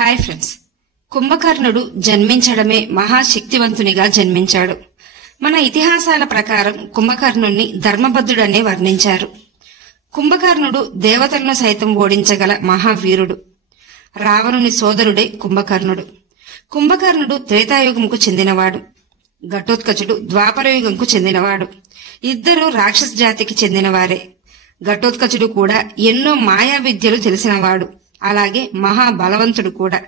Hi friends, కుంభకర్ణుడు జన్మించడమే మహాశక్తివంతునిగా జన్మించాడు. మన ఇతిహాసాల ప్రకారం కుంభకర్ణుణ్ణి ధర్మబద్ధుడనే వర్ణించారు. కుంభకర్ణుడు దేవతలను సైతం ఓడించగల మహావీరుడు. రావణుని సోదరుడే కుంభకర్ణుడు. కుంభకర్ణుడు త్రేతాయుగంకు చెందినవాడు. ఘటోత్కచుడు ద్వాపరయుగంకు చెందినవాడు. ఇద్దరు రాక్షస జాతికి చెందినవారే. ఘటోత్కచుడు కూడా ఎన్నో మాయా విద్యలు తెలిసినవాడు. అలాగే మహాబలవంతుడు కూడా.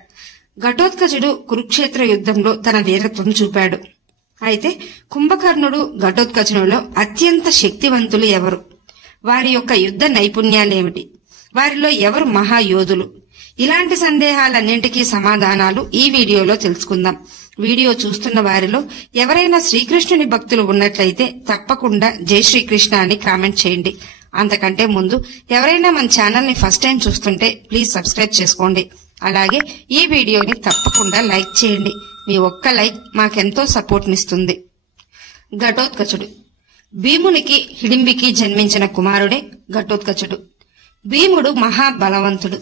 ఘటోత్కచుడు కురుక్షేత్ర యుద్ధంలో తన వీరత్వం చూపాడు. అయితే కుంభకర్ణుడు ఘటోత్కచునిలో అత్యంత శక్తివంతులు ఎవరు? వారి యొక్క యుద్ధ నైపుణ్యాలేమిటి? వారిలో ఎవరు మహాయోధులు? ఇలాంటి సందేహాలన్నింటికీ సమాధానాలు ఈ వీడియోలో తెలుసుకుందాం. వీడియో చూస్తున్న వారిలో ఎవరైనా శ్రీకృష్ణుని భక్తులు ఉన్నట్లయితే తప్పకుండా జై శ్రీకృష్ణ అని కామెంట్ చేయండి. అంతకంటే ముందు ఎవరైనా మన ఛానల్ ని ఫస్ట్ టైం చూస్తుంటే ప్లీజ్ సబ్స్క్రైబ్ చేసుకోండి. అలాగే ఈ వీడియోని తప్పకుండా లైక్ చేయండి. మీ ఒక్క లైక్ మాకెంతో సపోర్ట్ నిస్తుంది. ఘటోత్కచుడు భీమునికి హిడింబికి జన్మించిన కుమారుడే ఘటోత్కచుడు. భీముడు మహాబలవంతుడు.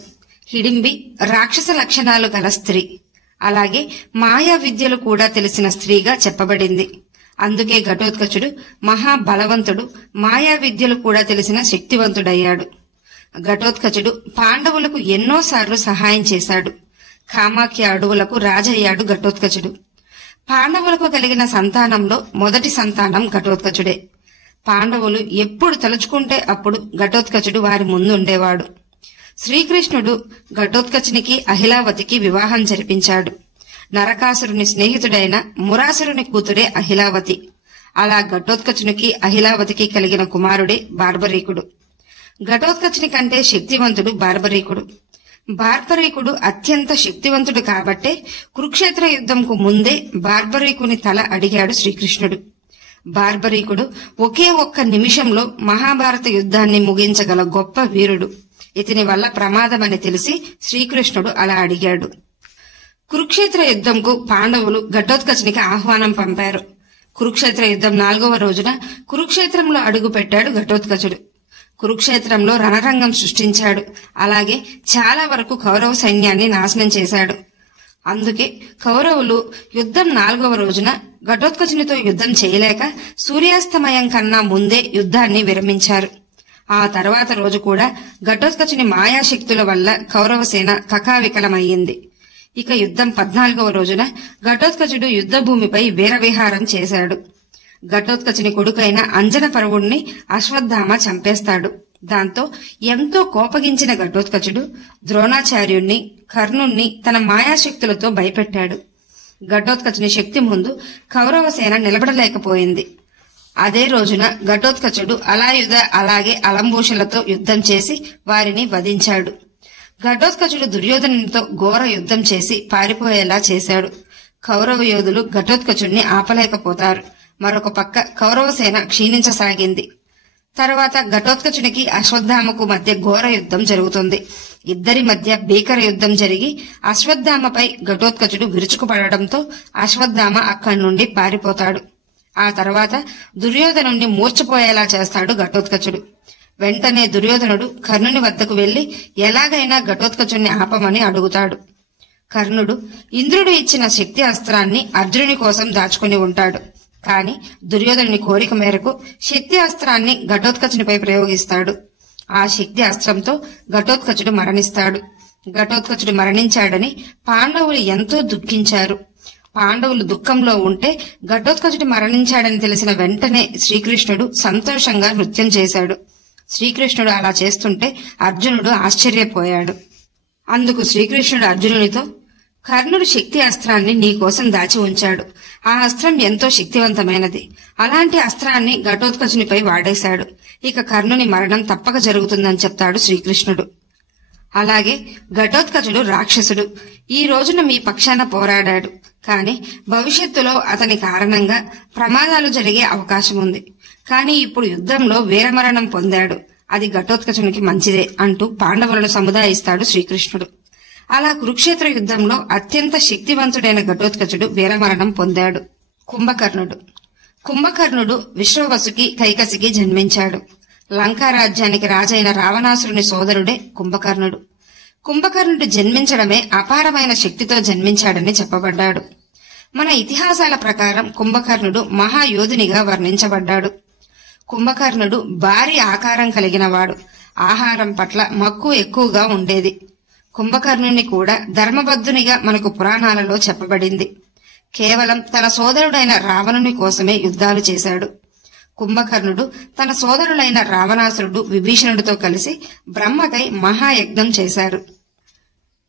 హిడింబి రాక్షస లక్షణాలు గల స్త్రీ. అలాగే మాయా విద్యలు కూడా తెలిసిన స్త్రీగా చెప్పబడింది. అందుకే ఘటోత్కచుడు మహాబలవంతుడు, మాయా విద్యలు కూడా తెలిసిన శక్తివంతుడయ్యాడు. ఘటోత్కచుడు పాండవులకు ఎన్నోసార్లు సహాయం చేశాడు. కామాఖ్య అడవులకు రాజయ్యాడు ఘటోత్కచుడు. పాండవులకు కలిగిన సంతానంలో మొదటి సంతానం ఘటోత్కచుడే. పాండవులు ఎప్పుడు తలుచుకుంటే అప్పుడు ఘటోత్కచుడు వారి ముందు ఉండేవాడు. శ్రీకృష్ణుడు ఘటోత్కచునికి అహిలావతికి వివాహం జరిపించాడు. నరకాసురుని స్నేహితుడైన మురాసురుని కూతురే అహిలావతి. అలా ఘటోత్కచునికి అహిలావతికి కలిగిన కుమారుడే బార్బరీకుడు. ఘటోత్కచుని కంటే శక్తివంతుడు బార్బరీకుడు. బార్బరీకుడు అత్యంత శక్తివంతుడు కాబట్టే కురుక్షేత్ర యుద్ధంకు ముందే బార్బరీకుని తల అడిగాడు శ్రీకృష్ణుడు. బార్బరీకుడు ఒకే ఒక్క నిమిషంలో మహాభారత యుద్ధాన్ని ముగించగల గొప్ప వీరుడు. ఇతని వల్ల ప్రమాదమని తెలిసి శ్రీకృష్ణుడు అలా అడిగాడు. కురుక్షేత్ర యుద్ధంకు పాండవులు ఘటోత్కచునికి ఆహ్వానం పంపారు. కురుక్షేత్ర యుద్ధం 4వ రోజున కురుక్షేత్రంలో అడుగు పెట్టాడు ఘటోత్కచుడు. కురుక్షేత్రంలో రణరంగం సృష్టించాడు. అలాగే చాలా వరకు కౌరవ సైన్యాన్ని నాశనం చేశాడు. అందుకే కౌరవులు యుద్ధం 4వ రోజున ఘటోత్కచునితో యుద్ధం చేయలేక సూర్యాస్తమయం కన్నా ముందే యుద్ధాన్ని విరమించారు. ఆ తర్వాత రోజు కూడా ఘటోత్కచుని మాయాశక్తుల వల్ల కౌరవ సేన కకావికలమయ్యింది. ఇక యుద్ధం 14వ రోజున ఘటోత్కచుడు యుద్ధ భూమిపై వీరవిహారం చేశాడు. ఘటోత్కచుని కొడుకైన అంజన పర్వుణ్ణి అశ్వత్థామ చంపేస్తాడు. దాంతో ఎంతో కోపగించిన ఘటోత్కచుడు ద్రోణాచార్యుణ్ణి, కర్ణుణ్ణి తన మాయాశక్తులతో భయపెట్టాడు. ఘటోత్కచుని శక్తి ముందు కౌరవ సేన నిలబడలేకపోయింది. అదే రోజున ఘటోత్కచుడు అలాయుధ అలాగే అలంబోషులతో యుద్ధం చేసి వారిని వధించాడు. ఘటోత్కచుడు దుర్యోధనునితో ఘోర యుద్ధం చేసి పారిపోయేలా చేశాడు. కౌరవ యోధులు ఘటోత్కచుడిని ఆపలేకపోతారు. మరొక పక్క కౌరవ సేన క్షీణించసాగింది. తరువాత ఘటోత్కచునికి అశ్వత్థామకు మధ్య ఘోర యుద్ధం జరుగుతుంది. ఇద్దరి మధ్య భీకర యుద్ధం జరిగి అశ్వత్థామపై ఘటోత్కచుడు విరుచుకుపడడంతో అశ్వత్థామ అక్కడి నుండి పారిపోతాడు. ఆ తర్వాత దుర్యోధనుణ్ణి మూర్ఛపోయేలా చేస్తాడు ఘటోత్కచుడు. వెంటనే దుర్యోధనుడు కర్ణుని వద్దకు వెళ్లి ఎలాగైనా ఘటోత్కచుణ్ణి ఆపమని అడుగుతాడు. కర్ణుడు ఇంద్రుడు ఇచ్చిన శక్తి అస్త్రాన్ని అర్జునుని కోసం దాచుకుని ఉంటాడు. కాని దుర్యోధనుని కోరిక మేరకు శక్తి అస్త్రాన్ని ఘటోత్కచునిపై ప్రయోగిస్తాడు. ఆ శక్తి అస్త్రంతో ఘటోత్కచుడు మరణిస్తాడు. ఘటోత్కచుడు మరణించాడని పాండవులు ఎంతో దుఃఖించారు. పాండవులు దుఃఖంలో ఉంటే ఘటోత్కచుడు మరణించాడని తెలిసిన వెంటనే శ్రీకృష్ణుడు సంతోషంగా నృత్యం చేశాడు. శ్రీకృష్ణుడు అలా చేస్తుంటే అర్జునుడు ఆశ్చర్యపోయాడు. అందుకు శ్రీకృష్ణుడు అర్జునునితో, కర్ణుడు శక్తి అస్త్రాన్ని నీకోసం దాచి ఉంచాడు. ఆ అస్త్రం ఎంతో శక్తివంతమైనది. అలాంటి అస్త్రాన్ని ఘటోత్కచునిపై వాడేశాడు. ఇక కర్ణుని మరణం తప్పక జరుగుతుందని చెప్తాడు శ్రీకృష్ణుడు. అలాగే ఘటోత్కచుడు రాక్షసుడు. ఈ రోజున మీ పక్షాన పోరాడాడు. కాని భవిష్యత్తులో అతని కారణంగా ప్రమాదాలు జరిగే అవకాశం ఉంది. కాని ఇప్పుడు యుద్ధంలో వీరమరణం పొందాడు. అది ఘటోత్కచునికి మంచిదే అంటూ పాండవులను సముదాయిస్తాడు శ్రీకృష్ణుడు. అలా కురుక్షేత్ర యుద్ధంలో అత్యంత శక్తివంతుడైన ఘటోత్కచుడు వీరమరణం పొందాడు. కుంభకర్ణుడు విశ్వవసుకి కైకసికి జన్మించాడు. లంకా రాజ్యానికి రాజైన రావణాసురుని సోదరుడే కుంభకర్ణుడు. కుంభకర్ణుడు జన్మించడమే అపారమైన శక్తితో జన్మించాడని చెప్పబడ్డాడు. మన ఇతిహాసాల ప్రకారం కుంభకర్ణుడు మహాయోధునిగా వర్ణించబడ్డాడు. కుంభకర్ణుడు భారీ ఆకారం కలిగినవాడు. ఆహారం పట్ల మక్కువ ఎక్కువగా ఉండేది. కుంభకర్ణుని కూడా ధర్మబద్ధునిగా మనకు పురాణాలలో చెప్పబడింది. కేవలం తన సోదరుడైన రావణుని కోసమే యుద్ధాలు చేశాడు. కుంభకర్ణుడు తన సోదరులైన రావణాసురుడు విభీషణుడితో కలిసి బ్రహ్మకై మహాయజ్ఞం చేశారు.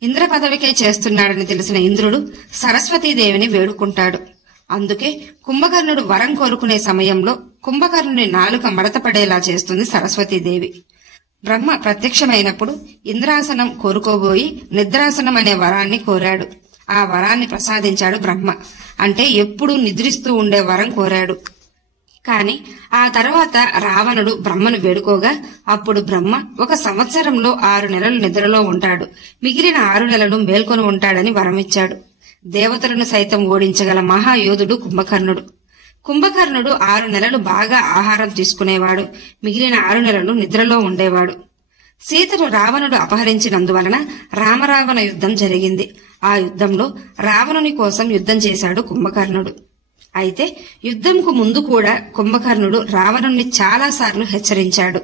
ఇంద్ర పదవికై చేస్తున్నాడని తెలిసిన ఇంద్రుడు సరస్వతీదేవిని వేడుకుంటాడు. అందుకే కుంభకర్ణుడు వరం కోరుకునే సమయంలో కుంభకర్ణుని నాలుక మడతపడేలా చేస్తుంది సరస్వతీదేవి. బ్రహ్మ ప్రత్యక్షమైనప్పుడు ఇంద్రాసనం కోరుకోబోయి నిద్రాసనం అనే వరాన్ని కోరాడు. ఆ వరాన్ని ప్రసాదించాడు బ్రహ్మ. అంటే ఎప్పుడూ నిద్రిస్తూ ఉండే వరం కోరాడు. కాని ఆ తర్వాత రావణుడు బ్రహ్మను వేడుకోగా అప్పుడు బ్రహ్మ 1 సంవత్సరంలో 6 నెలలు నిద్రలో ఉంటాడు, మిగిలిన 6 నెలలు మేల్కొని ఉంటాడని వరమిచ్చాడు. దేవతలను సైతం ఓడించగల మహాయోధుడు కుంభకర్ణుడు. కుంభకర్ణుడు 6 నెలలు బాగా ఆహారం తీసుకునేవాడు, మిగిలిన 6 నెలలు నిద్రలో ఉండేవాడు. సీతను రావణుడు అపహరించినందువలన రామరావణ యుద్ధం జరిగింది. ఆ యుద్ధంలో రావణుని కోసం యుద్ధం చేశాడు కుంభకర్ణుడు. అయితే యుద్ధంకు ముందు కూడా కుంభకర్ణుడు రావణుణ్ణి చాలాసార్లు హెచ్చరించాడు.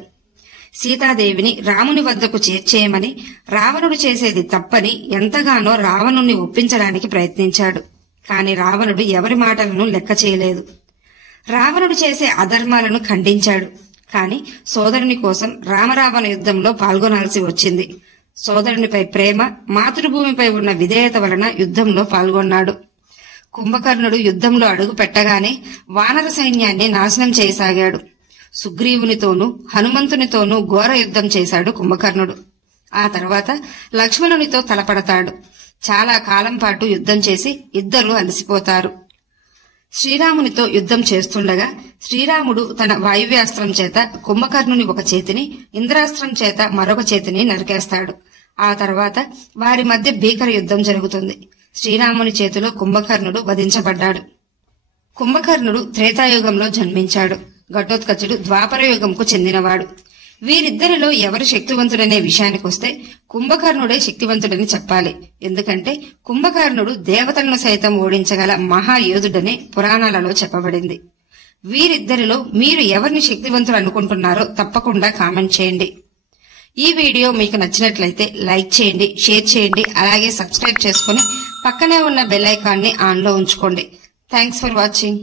సీతాదేవిని రాముని వద్దకు చేర్చేయమని, రావణుడు చేసేది తప్పని ఎంతగానో రావణుణ్ణి ఒప్పించడానికి ప్రయత్నించాడు. కాని రావణుడు ఎవరి మాటలను లెక్క చేయలేదు. రావణుడు చేసే అధర్మాలను ఖండించాడు. కాని సోదరుని కోసం రామరావణ యుద్ధంలో పాల్గొనాల్సి వచ్చింది. సోదరునిపై ప్రేమ, మాతృభూమిపై ఉన్న విధేయత వలన యుద్ధంలో పాల్గొన్నాడు. కుంభకర్ణుడు యుద్ధంలో అడుగు పెట్టగానే వానర సైన్యాన్ని నాశనం చేయసాగాడు. సుగ్రీవునితోనూ హనుమంతునితోనూ ఘోర యుద్ధం చేశాడు కుంభకర్ణుడు. ఆ తర్వాత లక్ష్మణునితో తలపడతాడు. చాలా కాలం పాటు యుద్ధం చేసి ఇద్దరూ అలసిపోతారు. శ్రీరామునితో యుద్ధం చేస్తుండగా శ్రీరాముడు తన వాయువ్యాస్త్రం చేత కుంభకర్ణుని ఒక చేతిని, ఇంద్రాస్త్రం చేత మరొక చేతిని నరికేస్తాడు. ఆ తర్వాత వారి మధ్య భీకర యుద్ధం జరుగుతుంది. శ్రీరాముని చేతిలో కుంభకర్ణుడు వధించబడ్డాడు. కుంభకర్ణుడు త్రేతాయుగంలో జన్మించాడు. ఘటోత్కచుడు ద్వాపర యుగంకు చెందినవాడు. వీరిద్దరిలో ఎవరు శక్తివంతుడనే విషయానికొస్తే కుంభకర్ణుడే శక్తివంతుడని చెప్పాలి. ఎందుకంటే కుంభకర్ణుడు దేవతలను సైతం ఓడించగల మహాయోధుడని పురాణాలలో చెప్పబడింది. వీరిద్దరిలో మీరు ఎవరిని శక్తివంతుడు అనుకుంటున్నారో తప్పకుండా కామెంట్ చేయండి. ఈ వీడియో మీకు నచ్చినట్లయితే లైక్ చేయండి, షేర్ చేయండి, అలాగే సబ్స్క్రైబ్ చేసుకుని పక్కనే ఉన్న బెల్ ఐకాన్ని ఆన్లో ఉంచుకోండి. Thanks for watching.